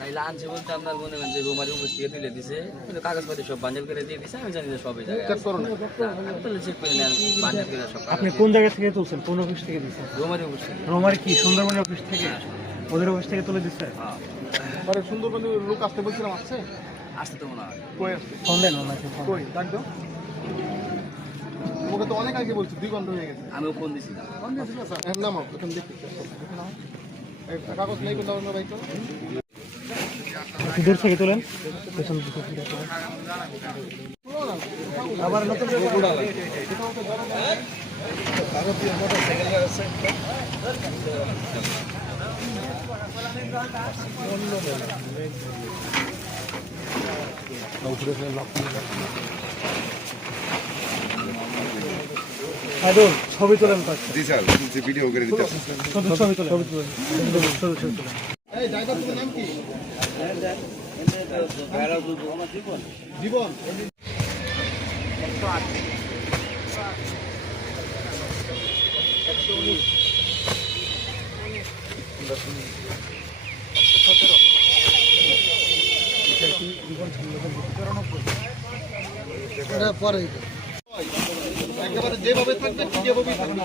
নাইলে আনছে বলতে আপনার মনে করেন যে রোমারি উপর থেকে তুলে দিছে কিন্তু কাগজপত্র সব বাঞ্জাল করে দিয়ে দিছে আমি জানি যে সবই জায়গায় চেক করো না। চেক করে নেন বাঞ্জাল করে সব আপনি কোন জায়গা থেকে তুলছেন? কোন অফিস থেকে দিচ্ছেন রোমারি উপর থেকে। রোমার কি সুন্দরবনের অফিস থেকে? ওদের অফিস থেকে তুলে দিচ্ছে হ্যাঁ। পরে সুন্দরবনে লোক আসতে বলছিলাম আসছে? আসতে তো মনে হয়। কই আসছে? ফোন দেন ওনাকে কই? ডাক দাও তোমাকে তো অনেক আগে বলছি দুই ঘণ্টা হয়ে গেছে। আমিও ফোন দিছিলাম। এর নামাও এখন দেখি। দূর থেকে তোলেন পেছন দিকে ফিরে তোলেন। আদুল ছবি তোলেন। জি স্যার বলছি ভিডিও করে দিতে শুধু ছবি তোলেন ছবি তোলেন ছবি তোলেন এই ড্রাইভার তোমার নাম কি? জীবন। পরে। একেবারে যেভাবে থাকবে ঠিক এভাবেই থাকবে।